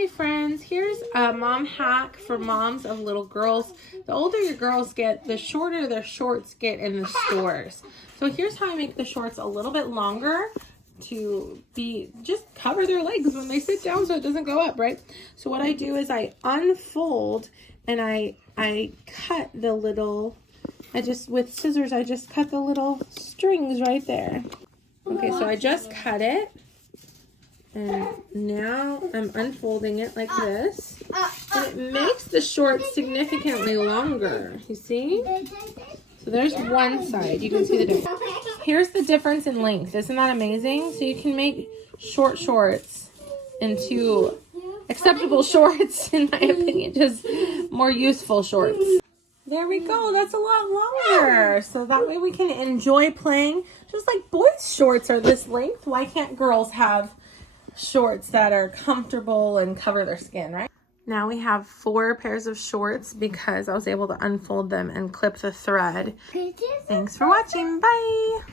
Hey friends, here's a mom hack for moms of little girls. The older your girls get, the shorter their shorts get in the stores. So here's how I make the shorts a little bit longer to just cover their legs when they sit down so it doesn't go up, right? So what I do is I unfold and I cut the little, with scissors, I just cut the little strings right there. Okay, so I just cut it. And now I'm unfolding it like this. And it makes the shorts significantly longer. You see? So there's one side. You can see the difference. Here's the difference in length. Isn't that amazing? So you can make short shorts into acceptable shorts, in my opinion. Just more useful shorts. There we go. That's a lot longer. So that way we can enjoy playing. Just like boys' shorts are this length. Why can't girls have shorts that are comfortable and cover their skin, right? Now we have 4 pairs of shorts because I was able to unfold them and clip the thread. Thanks for watching. Bye.